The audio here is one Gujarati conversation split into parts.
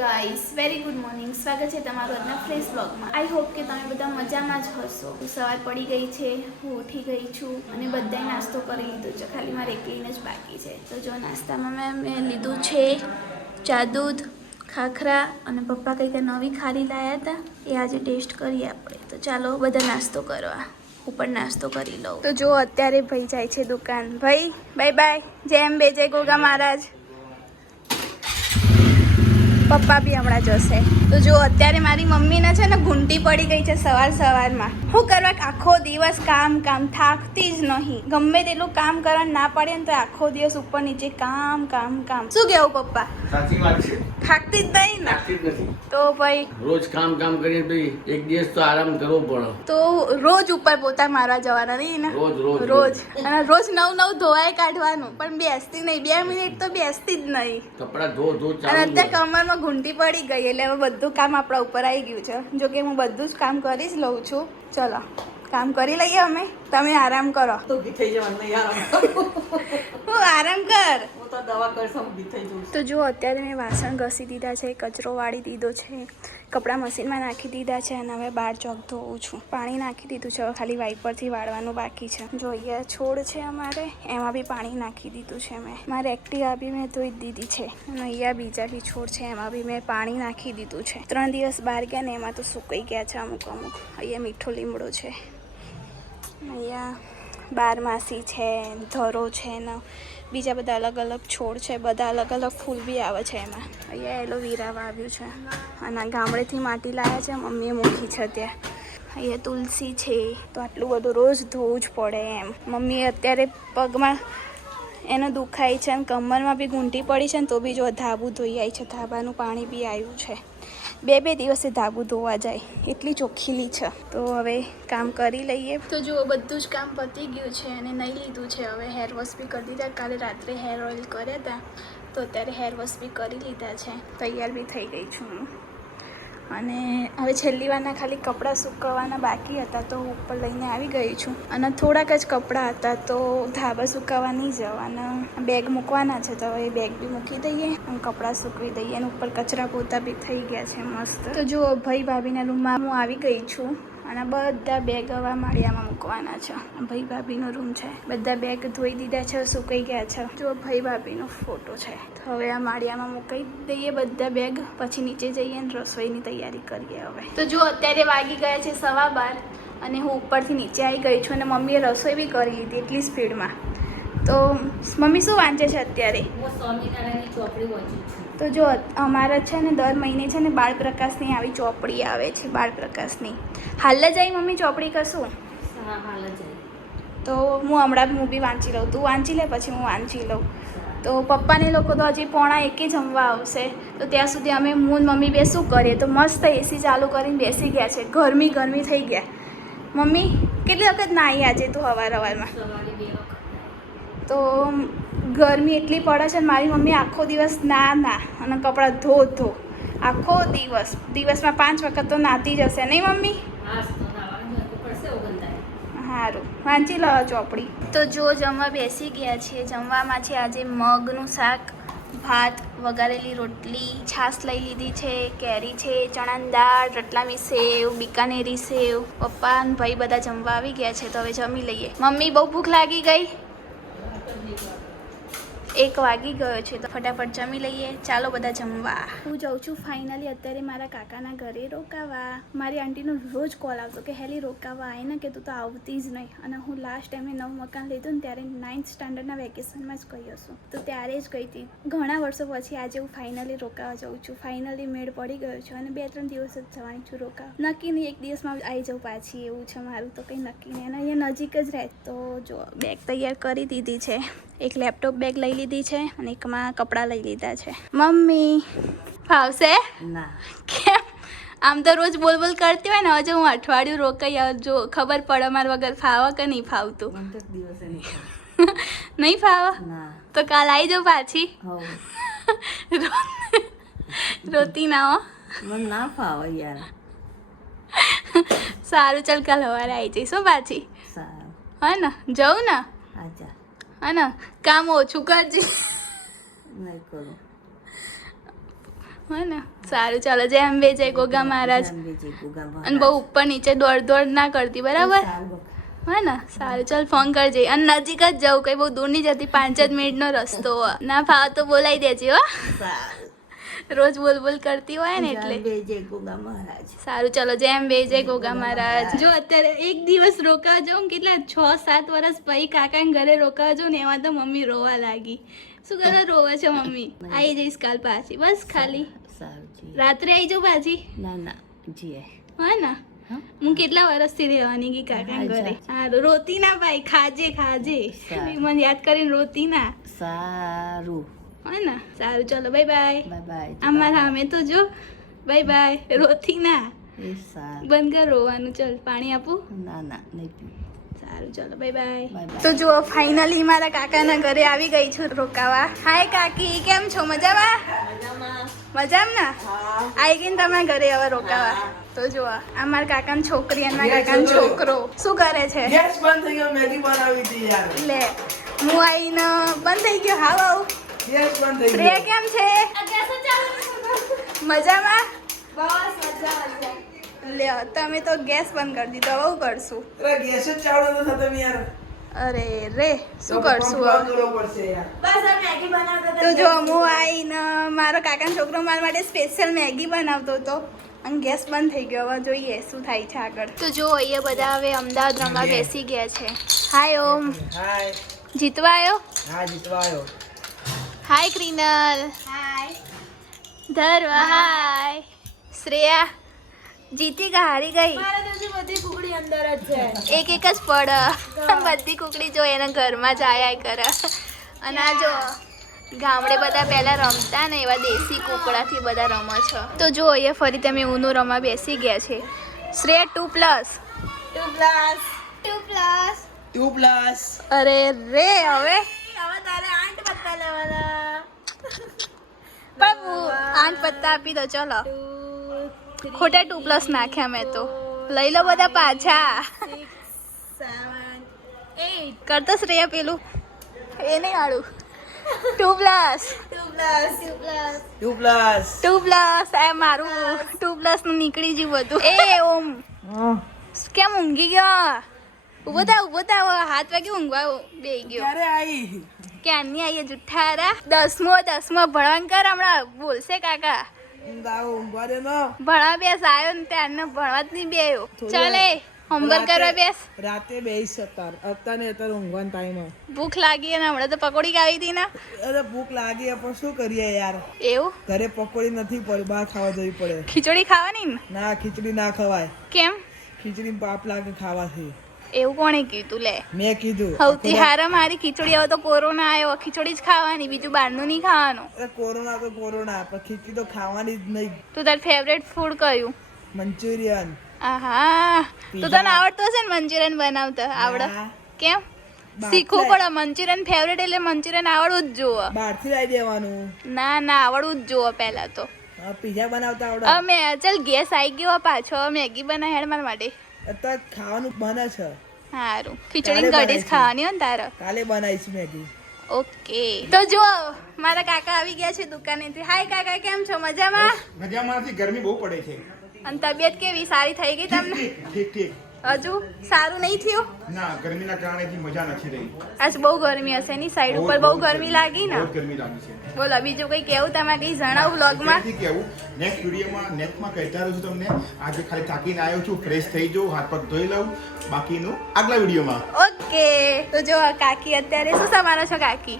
Guys very good morning. સ્વાગત છે તમારું આજના ફ્રેશ બ્લોગમાં. આઈ હોપ કે તમે બધા મજામાં જ હશો. સવાર પડી ગઈ છે, હું ઉઠી ગઈ છું અને બધાએ નાસ્તો કરી લીધો છે. ખાલી મારે એકલીને જ બાકી છે. તો જો નાસ્તામાં મેં લીધું છે ચા દૂધ, ખાખરા અને પપ્પા કંઈક નવી ખારી લાવ્યા હતા, એ આજે ટેસ્ટ કરીએ આપણે. તો ચાલો બધા નાસ્તો કરવા. હું પણ નાસ્તો કરી લઉં. તો જો અત્યારે ભાઈ જાય છે દુકાન. ભાઈ બાય બાય. જય અંબે, જય ગોગા મહારાજ. પપ્પા બી હમણાં જશે. તો જો અત્યારે મારી મમ્મીને છે ને ઘૂંટી પડી ગઈ છે સવારમાં. શું કરવા, આખો દિવસ કામ થાકતી જ નહીં. ગમે તેટલું કામ કરવાનું ના પડે ને તો આખો દિવસ ઉપર નીચે કામ. શું કેવું પપ્પા? સાચી વાત છે. થાકતી જ નહીં ને? થાકતી જ નથી. તો ભાઈ રોજ કામ કરીએ તો એક દિવસ તો આરામ કરવો પડે. તો રોજ ઉપર પોતા મારવા જવાના નહીં ને? રોજ અને રોજ નવ ધોવાય કાઢવાનું, પણ બેસતી નહીં. 2 મિનિટ તો બેસતી જ નહીં. કપડા ધો અને અત્યારે કમરમાં ઘૂંટી પડી ગઈ એટલે હવે બધું કામ આપણા ઉપર આવી ગયું છે. જો કે હું બધું જ કામ કરી જ લઉં છું. ચલો કામ કરી લઈએ અમે, તમે આરામ કરો. તો ઊભી થઈ જવાનું નહીં, આરામ હું આરામ કર. હું તો દવા કરશો ઊભી થઈ જઉં. તો જો અત્યારે મેં વાસણ ઘસી દીધા છે, કચરો વાળી દીધો છે, કપડાં મશીનમાં નાખી દીધા છે અને હવે બહાર ચોક ધોઉં છું. પાણી નાખી દીધું છે, હવે ખાલી વાઇપરથી વાળવાનું બાકી છે. જો અહીંયા છોડ છે અમારે, એમાં બી પાણી નાખી દીધું છે મેં. મારે એક્ટિવા બી મેં ધોઈ દીધી છે અને અહીંયા બીજા બી છોડ છે, એમાં બી મેં પાણી નાખી દીધું છે. 3 દિવસ બહાર ગયા ને એમાં તો સુકાઈ ગયા છે અમુક. અહીંયા મીઠો લીમડો છે, અહીંયા બારમાસી છે, ધરો છે ને બીજા બધા અલગ અલગ છોડ છે. બધા અલગ અલગ ફૂલ બી આવે છે એમાં. અહીંયા એલોવેરા વાવ્યું છે અને ગામડેથી માટી લાવ્યા છે, મમ્મીએ મૂકી છે ત્યાં. અહીંયા તુલસી છે. તો આટલું બધું રોજ ધોવું જ પડે એમ. મમ્મીએ અત્યારે પગમાં એનો દુખાય છે અને કમરમાં બી ઘૂંટી પડી છે ને તો બી જો ધાબુ ધોઈ આવી છે. ધાબાનું પાણી બી આવ્યું છે. 2 દિવસે ધાબુ ધોવા જાય, એટલી ચોખ્ખીલી છે. તો હવે કામ કરી લઈએ. તો જુઓ બધું જ કામ પતી ગયું છે અને નહીં લીધું છે. હવે હેર વોશ બી કરી દીધા. કાલે રાત્રે હેર ઓઇલ કર્યા હતા તો અત્યારે હેર વોશ બી કરી લીધા છે. તૈયાર બી થઈ ગઈ છું હું. અને હવે છેલ્લી વારના ખાલી કપડાં સૂકવવાના બાકી હતા તો ઉપર લઈને આવી ગઈ છું. અને થોડાક જ કપડાં હતા તો ધાબા સૂકવવા નહીં જવાના, બેગ મૂકવાના છે. તો હવે બેગ બી મૂકી દઈએ અને કપડાં સૂકવી દઈએ. અને ઉપર કચરા પોતા બી થઈ ગયા છે મસ્ત. તો જુઓ ભાઈ ભાભીના રૂમમાં હું આવી ગઈ છું અને બધા બેગ હવે માળિયામાં મૂકવાના છે. ભાઈ ભાભીનો રૂમ છે, બધા બેગ ધોઈ દીધા છે, સુકાઈ ગયા છે. જો ભાઈ ભાભીનો ફોટો છે. તો હવે આ માળિયામાં મૂકી દઈએ બધા બેગ, પછી નીચે જઈએ અને રસોઈની તૈયારી કરીએ હવે. તો જો અત્યારે વાગી ગયા છે 12:15 અને હું ઉપરથી નીચે આવી ગઈ છું અને મમ્મીએ રસોઈ બી કરી લીધી એટલી સ્પીડમાં. તો મમ્મી શું વાંચે છે અત્યારે? હું સ્વામિનારાયણની ચોપડી વાંચું છું. તો જો અમારા છે ને દર મહિને છે ને બાળ પ્રકાશની આવી ચોપડી આવે છે. બાળ પ્રકાશની હાલ જ આવી મમ્મી ચોપડી કશું? હા, હાલ જ આવી. તો હું બી વાંચી લઉં. તું વાંચી લે પછી હું વાંચી લઉં. તો પપ્પાને લોકો તો હજી 1:45 જમવા આવશે. તો ત્યાં સુધી અમે હું મમ્મી બે શું કરીએ? તો મસ્ત એસી ચાલુ કરીને બેસી ગયા છે. ગરમી થઈ ગયા. મમ્મી કેટલી વખત નાહી આજે તું સવારમાં? સવારે 2 વખત. તો ગરમી એટલી પડે છે. મારી મમ્મી આખો દિવસ ના અને કપડાં ધો આખો દિવસમાં 5 વખત તો નાતી જ હશે નહીં મમ્મી? હા, તો નાવાનું જવું પડશે ઓગંદાય. સારું, વાંચી લો ચોપડી. તો જો જમવા બેસી ગયા છીએ. જમવામાં છે આજે મગનું શાક, ભાત, વઘારેલી રોટલી, છાશ લઈ લીધી છે, કેરી છે, ચણાની દાળ, રતલામી સેવ, બીકાનેરી સેવ. પપ્પા અને ભાઈ બધા જમવા આવી ગયા છે. તો હવે જમી લઈએ. મમ્મી બહુ ભૂખ લાગી ગઈ? 1 વાગી ગયો છે તો ફટાફટ જમી લઈએ. ચાલો બધા જમવા. હું જાઉં છું ફાઇનલી અત્યારે મારા કાકાના ઘરે રોકાવા. મારી આંટીનો રોજ કોલ આવતો કે હેલી રોકાવા આવે ને, કે તું તો આવતી જ નહીં. અને હું લાસ્ટ ટાઈમે નવું મકાન લીધું ને ત્યારે 9th સ્ટાન્ડર્ડના વેકેશનમાં જ ગઈ હશું. તો ત્યારે જ ગઈ હતી. ઘણા વર્ષો પછી આજે હું ફાઇનલી રોકાવા જાઉં છું. ફાઇનલી મેળ પડી ગયો છે અને 2-3 દિવસ જ જવાની છું રોકાવા. નક્કી નહીં, 1 દિવસમાં આવી જાઉં પાછી, એવું છે મારું તો કંઈ નક્કી નહીં. અને અહીંયા નજીક જ રહે. તો જો બેગ તૈયાર કરી દીધી છે. એક લેપટોપ બેગ લઈ લીધી છે અને એકમાં કપડાં લઈ લીધા છે. મમ્મી ફાવશે? ના. કેમ? આમ તો રોજ બોલ કરતી હોય ને, હજુ હું અઠવાડિયું રોકાઈ જો ખબર પડે મારા વગર ફાવા કે નહીં ફાવતું. 5 દિવસે નહીં. નહીં ફાવા? ના. તો કાલ આવી જાઉં પાછી. રોતી ના હો. મને ના ફાવે યાર. સારું, ચાલ કાલ સવારે આવી જઈશું પાછી. સારું. હા ને, જવું ને? આજા. હા ને, કામ ઓછું કરજે. નહીં કરું. હે ને સારું ચાલો જય અંબે જય ગોગા મહારાજ અંબેજી ગુગા અને બહુ ઉપર નીચે દોડ ના કરતી બરાબર હે ને સારું ચાલ ફોન કરજે અને નજીક જ જવું કઈ બહુ દૂર નહીં જતી 5 જ મિનિટનો રસ્તો હોય ના ફાવ તો બોલાવી દેજે હો રોજ બોલ કરતી હોય ને એટલે અંબેજી ગુગા મહારાજ સારું ચલો જય અંબે જય ગોગા મહારાજ જો અત્યારે એક દિવસ રોકાવા જાઉં કેટલા 6-7 વર્ષ પછી કાકાને ઘરે રોકાવા જાઉં ને એમાં તો મમ્મી રોવા લાગી શું કરે રોવા છે મમ્મી આવી જઈશ કાલ પાછી બસ ખાલી સારું જી રાત્રે આવી જાઉં પાછી ના જી હા ને હું કેટલા વર્ષથી રહેવાની ગઈ કાકા ઘરે સારું રોતી ના ભાઈ ખાજે મને યાદ કરીને રોતી ના સારું હા ને સારું ચલો બાય બાય બાય અમારા સામે તો જો બાય બાય રોતી ના એ સારું બંધ કર રોવાનું ચલ પાણી આપું ના નહીં પીવું સારું ચલો બાય બાય Bye-bye. તો જુઓ ફાઇનલી મારા કાકાના ઘરે આવી ગઈ છું રોકાવા હાય કાકી કેમ છો મજામાં મજામાં ને આવી ગઈ ને તમારા ઘરે હવે રોકાવા તો જુઓ આ મારા કાકાની છોકરી અને મારા કાકાનો છોકરો શું કરે છે ગેસ બંધ થઈ ગયો મેગી બનાવી હતી યાર લે હું આવીને બંધ થઈ ગયો હાવ આવું ગેસ બંધ થઈ શ્રેયા કેમ છે મજામાં લે તમે તો ગેસ બંધ કરી દીધો હવે હું કરશું અરે ગેસ જ ચાલુ નતો થતો યાર અરે રે શું કરશું હવે કરવો પડશે યાર તો જો હું આવીને મારો કાકાનો છોકરો મારા માટે સ્પેશિયલ મેગી બનાવતો હતો અને ગેસ બંધ થઈ ગયો હવે જોઈએ શું થાય છે આગળ તો જો અહીંયા બધા હવે અમદાવાદ રમવા બેસી ગયા છે હાય ઓમ હાય જીતવા આવ્યો હા જીતવા આવ્યો હાય ક્રિનલ હાય ધરવા હાય શ્રેયા જીતી ગઈ હારી ગઈ બધી કુકડી અંદર જ છે એક જ પડ બધી કુકડી જો એના ઘરમાં જ આયા કરે અને આ જો ગામડે બધા પહેલા રમતા ને એવા દેશી કુકડાથી બધા રમે છે તો જો અહીંયા ફરી તમે ઊનું રમવા બેસી ગયા છે શ્રેયા 2+. અરે રે હવે તારે 8 પત્તા લેવાના પણ 8 પત્તા આપી દો ચલો ખોટા 2+ નાખ્યા મેં તો લઈ લો બધા પાછા 7 8 કરતો શ્રેયા પેલું એ નહીં આડું 2+. 2+ એ મારું 2+ નું નીકળી ગયું બધું એ ઓમ કેમ ઊંઘી ગયો ઉભો થા હાથ વાગે ઊંઘવા બે ગયો ક્યારે આવી ક્યારની આવીએ જુઠ્ઠારા 10મો ભણવાનું કર હમણાં બોલશે કાકા ઊંઘવા દે ને ભણવા બેસ આવ્યો ને ત્યારનો ભણવા જ નહીં બેયો ચાલે હોમવર્ક કરવા બેસ રાતે બેસ અત્યારે ઊંઘવાનો ટાઈમ ભૂખ લાગી અને હમણાં તો પકોડી ખાવી હતી ને અરે ભૂખ લાગી પણ શું કરીએ યાર એવું ઘરે પકોડી નથી પડી બહાર ખાવા જવી પડે ખીચડી ખાવાની ને ના ખીચડી ના ખવાય કેમ ખીચડી પાપ લાગે ખાવાથી એવું કોણે કીધું લે મેં કીધું સૌથી હારા મારી ખીચડી હવે તો કોરોના આવ્યો ખીચડી જ ખાવાની બીજું બહારનું નહીં ખાવાનું અરે કોરોના તો કોરોના પણ ખીચડી તો ખાવાની જ નહીં તું તાર ફેવરેટ ફૂડ કયું મંચુરિયન આહા તું તને આવડતું હશે ને મંચુરિયન બનાવતા આવડે કેમ શીખવું પડે મંચુરિયન ફેવરેટ એટલે મંચુરિયન આવડવું જ જોવે બહારથી લાવી દેવાનું ના આવડવું જ જોવે પહેલા તો પીઝા બનાવતા આવડે અમે ચાલ ગેસ આવી ગયો પાછો મેગી બનાવી હેડ મારા માટે અત્યારે ખાવાનું બને છે સારું ખીચડી કઢી જ ખાવાની હોય ને તારે કાલે બનાવીશ મેગી ઓકે તો જો મારા કાકા આવી ગયા છે દુકાનેથી હાય કાકા કેમ છો મજામાં મજામાંથી ગરમી બહુ પડે છે અને તબિયત કેવી સારી થઈ ગઈ તમને ઠીક હજુ સારું નહીં થયું ના ગરમીના કારણે મજા નથી રહી આજ બહુ ગરમી હશે ની સાઈડ ઉપર બહુ ગરમી લાગી ને બહુ ગરમી લાગી છે બોલો બીજું કઈ કેવું તમારે કઈ જણાવું વ્લોગમાં નથી કેવું નેક્સ્ટ વિડીયોમાં નેક્સ્ટમાં કહેતા રહું છું તમને આજે ખાલી થાકીને આવ્યો છું ફ્રેશ થઈ જાઉં હાથ પગ ધોઈ લઉં બાકીનું આગલા વિડીયોમાં ઓકે તો જો કાકી અત્યારે શું સમારો છો કાકી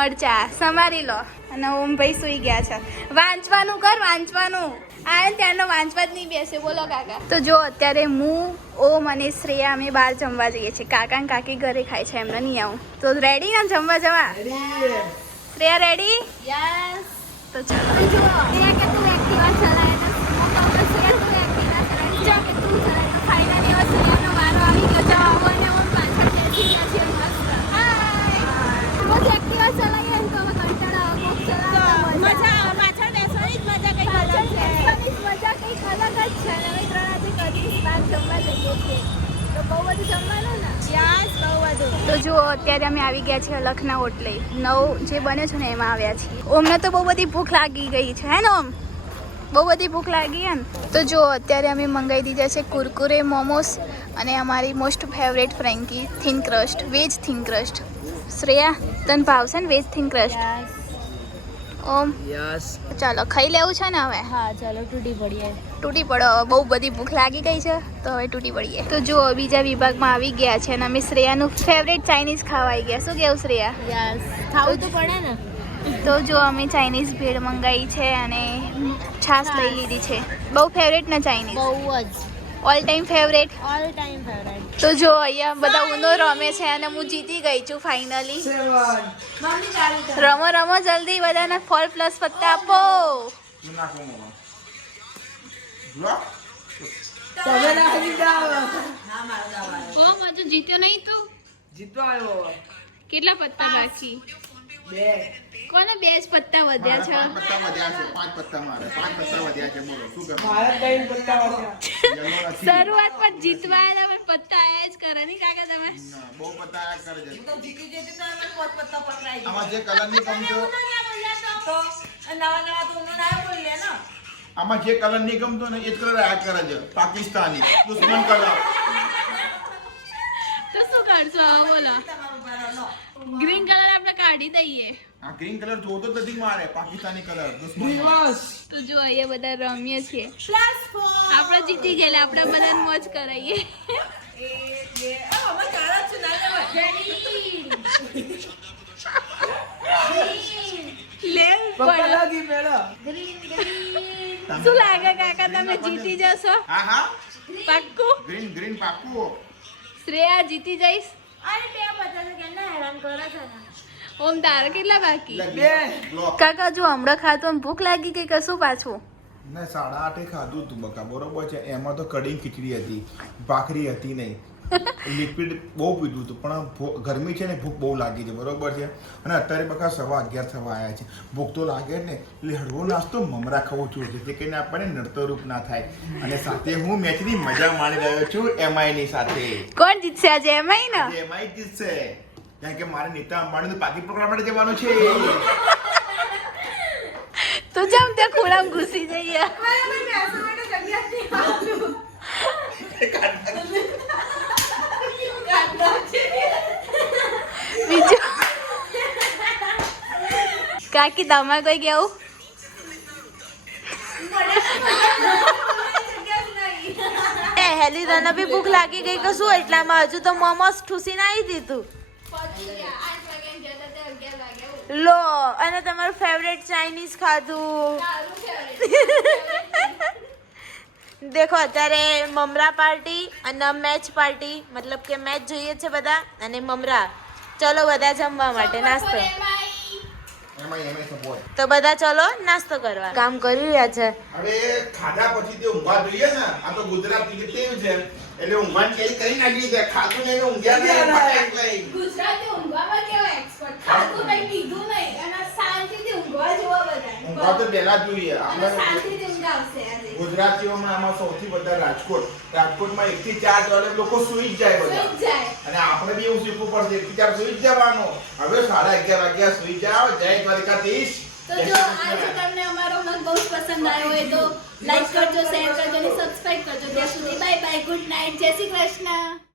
મરચા સમારી લો અને ઓમભાઈ સુઈ ગયા છે વાંચવાનું કર વાંચવાનું આ ત્યારનો વાંચવા જ નહીં બેસે બોલો કાકા તો જો અત્યારે હું ઓમ અને શ્રેયા અમે બહાર જમવા જઈએ છીએ કાકા ને કાકી ઘરે ખાય છે એમને નહીં આવું તો રેડી ને જમવા જવા શ્રેયા રેડી યસ તો ચલો શ્રેયા કે તું એક્ટિવા ચલાવે તો શ્રેયા તું એક્ટિવા ચલાવે જો કે તું ચલાવે તો ફાઇનલી હવે શ્રેયાનો વારો આવી ગયો જો અને ઓમ પાછળ બેસી ગયા છે મસ્ત હાય બસ એક્ટિવા ચલાવીએ ને તો હવે કંટાળા આવે કોક ચલાવે મજા પાછળ બેસવાની જ મજા કઈ અલગ છે મજા કંઈક અલગ જ છે હવે ત્રણ આજે કદી બહાર જમવા જઈએ છીએ તો બહુ બધું જમવાનું ને યસ બહુ બધું તો જો જો અત્યારે અમે આવી ગયા છીએ અલખના હોટલે. નવ જે બને છે ને એમાં આવ્યા છીએ. અમને તો બહુ બધી ભૂખ લાગી ગઈ છે હે ને ઓમ? બહુ બધી ભૂખ લાગી હે ને? તો જો અત્યારે અમે મંગાવી દીધા છે કુરકુરે મોમોસ અને અમારી most favourite frankie thin crust, veg thin crust. Shreya તને ભાવશે ને વેજ થીન ક્રસ્ટ? ઓમ યસ. ચાલો ખાઈ લેવું છે ને હવે? હા ચાલો તૂટી પડીએ. તૂટી પડો, બહુ બધી ભૂખ લાગી ગઈ છે તો હવે તૂટી પડીએ. તો જો બીજા વિભાગમાં આવી ગયા છે અને અમે શ્રેયાનું ફેવરેટ ચાઇનીઝ ખાવા આવી ગયા. શું કેવું શ્રેયા? યસ ખાવું તો પડે ને. તો જો અમે ચાઇનીઝ ભેળ મંગાવી છે અને છાશ લઈ લીધી છે. બહુ ફેવરેટ ને ચાઇનીઝ? બહુ જ all time favourite. All time favourite. તો જો અહીંયા બધા ઉનો રમે છે અને હું જીતી ગઈ છું ફાઇનલી. મમ્મી ચાલુ કર. રમો રમો જલ્દી, બધાને ફોર પ્લસ પત્તા આપો. શું નાખવું મોમાં? લો. તમે ના જીતા. ઓ મજો જીત્યો નહીં તું? જીતવા આવ્યો. કેટલા પત્તા બાકી? 2. કોને 2 પત્તા વધ્યા છે? 5 પત્તા વધ્યા છે. 5 પત્તા મારે 5 પત્તા વધ્યા છે. બોલો શું કરવું? મારા 3 પત્તા વાગ્યા. શરૂઆતમાં જીતવા આવ્યા તમે પત્તા આયા જ કરે નહીં કાકા તમે? ના, બહુ પત્તા આયા કરે છે. તો જીતી જતી તો એમ પોત પત્તા પકડાઈ. આમાં જે કલર ની ગમતો તો નવા નવા તો ઉનો ના બોલીએ ને. આમાં જે કલર ની ગમતો ને એ જ કલર આયા કરે છે. પાકિસ્તાની દુશ્મન કલર. તો શું કરશો હવે બોલો? તમારું બરાબર. ગ્રીન કલર આપણે કાઢી દઈએ. આ ગ્રીન કલર જોતો જ નથી મારે. પાકિસ્તાની કલર દુશ્મન. દિવસ. તો જો અહીંયા બધા રમીએ છીએ. +4. આપણે જીતી ગયેલા, આપણે બધાને મોજ કરાવીએ. 1 2 અમે ચાલો છું ના લેવાય. લે પપ્પા પડો. લાગી મેળા. શું લાગે કાકા તમે જીતી જશો? હા હા પાક્કું? ગ્રીન ગ્રીન પાકું. શ્રેયા જીતી જઈશ. અરે બે બધા કેને હેરાન કરે છે ને. ઓમ તારે કેટલા બાકી? બ્લોક. કાકા જો હમણાં ખાતું ભૂખ લાગી ગઈ કશું પાછું? ને 8:30 ખાધું તું બકા બરોબર છે. એમાં તો કઢી ખીચડી હતી, ભાખરી હતી નહીં. લિક્વિડ બહુ પીધું હતું પણ ગરમી છે ને ભૂખ બહુ લાગી છે બરોબર છે. અને અત્યારે બકા 11:15 થવા આવ્યા છે. ભૂખ તો લાગે જ ને એટલે હળવો નાસ્તો મમરા ખાવું છું જેથી કરીને આપણને નડતરૂપ ના થાય. અને સાથે હું મેચની મજા માણી રહ્યો છું MI ની સાથે. કોણ જીતશે આજે એમાંય ને? આજે MI જીતશે કારણ કે મારે નીતા અંબાણીનું પાકી પ્રોગ્રામ માટે જવાનું છે. તો જામ ત્યાં ખોળામાં ઘૂસી જઈએ. બીજું કાકી તમારે કોઈ કેવું? હેલી તને બી ભૂખ લાગી ગઈ કે શું? એટલામાં હજુ તો મોમોસ ઠૂસીને આવી દીધું. લો અને તમારું ફેવરેટ ચાઇનીઝ ખાધું. દેખો અત્યારે મમરા પાર્ટી અને મેચ પાર્ટી, મતલબ કે મેચ જોઈએ છે બધા અને મમરા. ચલો બધા જમવા માટે નાસ્તો. MI support. તો બધા ચલો નાસ્તો કરવા. કામ કરી રહ્યા છે. હવે ખાધા પછી તે ઊંઘવા જોઈએ ને. આ તો ગુજરાતી કેવું છે એટલે ઊંઘવાની તૈયારી કરી નાખી છે. ખાધું નહીં ને ઊંઘ્યા નહીં ફટાક લઈ. ગુજરાતી ઊંઘવામાં કેવા એક્સપર્ટ? ખાધું કઈ કીધું નહીં અને શાંતિથી ઊંઘવા જોવા બધા. ઊંઘવા તો પહેલા જ જોઈએ. અને આપણે શાંતિથી ઊંઘ આવશે આજે. ગુજરાતીઓમાં આમાં સૌથી વધારે રાજકોટ. રાજકોટમાં 1 થી 4 વાગે લોકો સુઈ જ જાય બધા. સુઈ જ જાય. અને આપણે બી એવું શીખવું પડશે 1 થી 4 સુઈ જ જવાનું. હવે 11:30 વાગ્યા સુઈ જાઓ. જય દ્વારકાધીશ. તો જો આજે તમને અમારો વ્લોગ બહુ જ પસંદ આવ્યો હોય તો લાઈક કરજો, શેર કરજો અને સબસ્ક્રાઇબ કરજો. ત્યાં સુધી બાય બાય, ગુડ નાઇટ, જય શ્રી કૃષ્ણ.